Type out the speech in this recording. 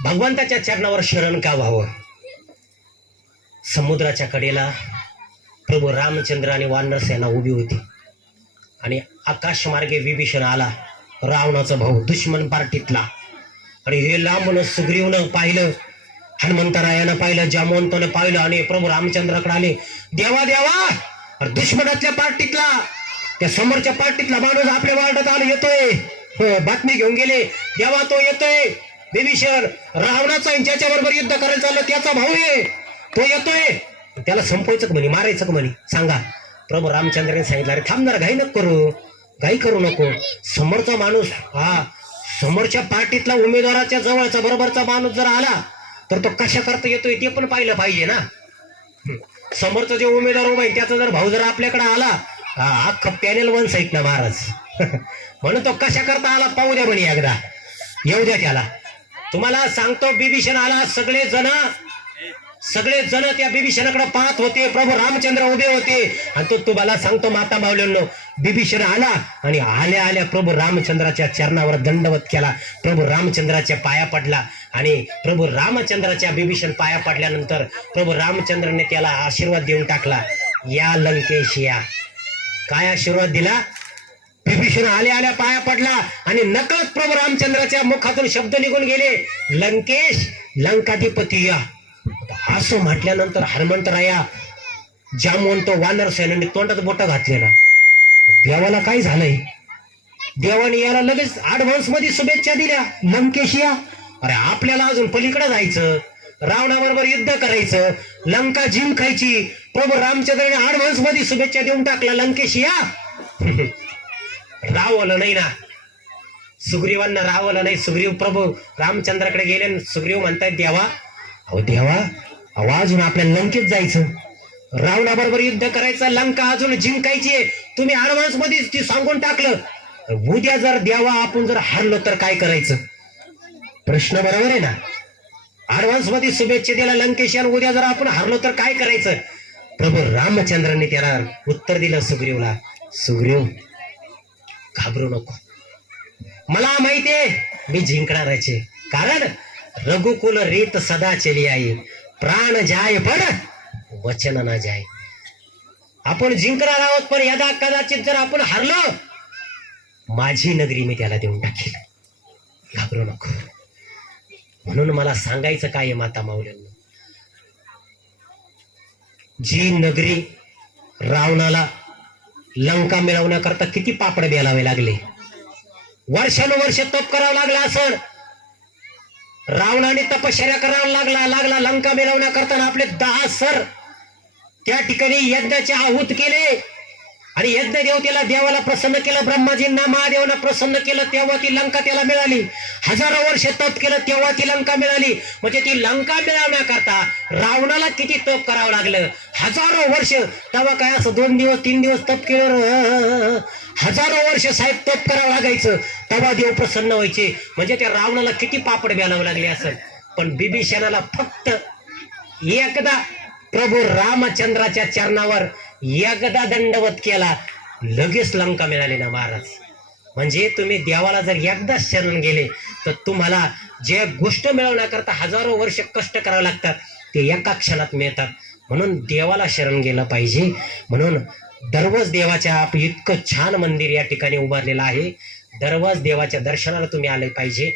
भगवंताच्या चरणावर शरण का व्हावं. समुद्राच्या कडेला प्रभू रामचंद्र आणि वानर सेना उभी होती आणि आकाशमार्गे विभीषण आला, रावणाचा भाऊ, दुश्मन पार्टीतला. आणि हे लांबून सुग्रीवनं पाहिलं, हनुमंतरायानं पाहिलं, जामवंतानं पाहिलं आणि प्रभू रामचंद्राकडे आले. देवा देवा, दुश्मनातल्या पार्टीतला, त्या समोरच्या पार्टीतला माणूस आपल्या वार्डात आला, येतोय. बातमी घेऊन गेले, देवा तो येतोय, विभीषण रावणाचा ज्याच्या बरोबर युद्ध करायला चाललं त्याचा भाऊ आहे, तो येतोय. त्याला संपवायचं का म्हणे, मारायचं का म्हणे, सांगा. प्रभू रामचंद्राने सांगितलं, अरे थांब जरा, घाई करू नको. समोरचा माणूस, हा समोरच्या पार्टीतला उमेदवाराच्या जवळचा बरोबरचा माणूस जर आला तर तो कशा करता येतोय ते पण पाहिलं पाहिजे ना. समोरचा जे उमेदवार उभा आहे त्याचा जर भाऊ जर आपल्याकडे आला, अख्खं पॅनेल वन साईड ना महाराज. म्हणून तो कशा करता आला पाहू द्या म्हणे, एकदा येऊ द्या त्याला. तुम्हाला सांगतो, बिभीषण आला, सगळे जण त्या बिभीषणाकडे पाहत होते, प्रभू रामचंद्र उभे होते. आणि तो तुम्हाला सांगतो माता मावल्यांनो, बिभीषण आला आणि आल्या आल्या प्रभू रामचंद्राच्या चरणावर दंडवत केला, प्रभू रामचंद्राच्या पाया पडला. आणि प्रभू रामचंद्राच्या बिभीषण पाया पडल्यानंतर प्रभू रामचंद्राने त्याला आशीर्वाद देऊन टाकला, या लंकेश या. काय आशीर्वाद दिला? विभीषण आल्या आल्या पाया पडला आणि नकळत प्रभू रामचंद्राच्या मुखातून शब्द निघून गेले, लंकेश लंकाधिपती या. असं म्हटल्यानंतर हनुमंतराया, जामवंत, वानर सेनेने तोंडात बोट घातले ना. देवाला काय झालंय? देवाने याला लगेच ऍडव्हान्स मध्ये शुभेच्छा दिल्या, लंकेश या. अरे आपल्याला अजून पलीकडे जायचं, रावणाबरोबर युद्ध करायचं, लंका जिंकायची. प्रभू रामचंद्राने ऍडव्हान्स मध्ये शुभेच्छा देऊन टाकला, लंकेश या. रावलं नाही ना, सुग्रीवांना रावलं नाही. सुग्रीव प्रभू रामचंद्राकडे गेले, सुग्रीव म्हणतायत, देवा, अहो देवा, अजून आपल्याला लंकेत जायचं, रावणाबरोबर युद्ध करायचं, लंका अजून जिंकायची, तुम्ही ऍडव्हान्स मध्ये ती सांगून टाकलं. उद्या जर देवा आपण जर हारलो तर काय करायचं? प्रश्न बरोबर आहे ना. ऍडव्हान्स मध्ये शुभेच्छा दिला लंकेश, उद्या जर आपण हारलो तर काय करायचं? प्रभू रामचंद्रांनी त्याला उत्तर दिलं सुग्रीवला, सुग्रीव घाबरू नको, मला माहितीये मी जिंकणाराचे, कारण रघुकुल रीत सदा चली आई, प्राण जाय पण वचन ना जाय. आपण जिंकणार आहोत, पण यदा कदाचित जर आपण हारलो, माझी नगरी मी त्याला देऊन टाकेल, घाबरू नको. म्हणून मला सांगायचं काय आहे माता माऊल्यांना, जी नगरी रावणाला लंका मिळवण्याकरता किती पापड बेलावे लागले, वर्षानुवर्ष तप करावं लागलं असं. रावणाने तपश्चर्या करावा लागला लंका मिळवण्याकरता. आपले 10 सर त्या ठिकाणी यज्ञाचे आहूत केले आणि यज्ञ देवतेला देवाला प्रसन्न केलं, ब्रह्माजींना महादेवांना प्रसन्न केलं, तेव्हा ती लंका त्याला मिळाली. हजारो वर्ष तप केलं तेव्हा ती लंका मिळाली. म्हणजे ती लंका मिळवण्याकरता रावणाला किती तप करावं लागलं, हजारो वर्ष. तेव्हा काय असं 2 दिवस 3 दिवस तप केलं, हजारो वर्ष साहेब तप करावं लागायचं, तेव्हा देव प्रसन्न व्हायचे. म्हणजे त्या रावणाला किती पापड बेलावं लागले असेल. पण बिभीषणाला फक्त एकदा प्रभू रामचंद्राच्या चरणावर एकदा दंडवत केला, लगेच लंका मिळाली ना महाराज. म्हणजे तुम्ही देवाला जर एकदा शरण गेले तर तुम्हाला जे गोष्ट मिळवण्याकरता हजारो वर्ष कष्ट करावे लागतात ते एका क्षणात मिळतात. म्हणून देवाला शरण गेलं पाहिजे. म्हणून दररोज देवाच्या इतकं छान मंदिर या ठिकाणी उभारलेलं आहे, दररोज देवाच्या दर्शनाला तुम्ही आले पाहिजे.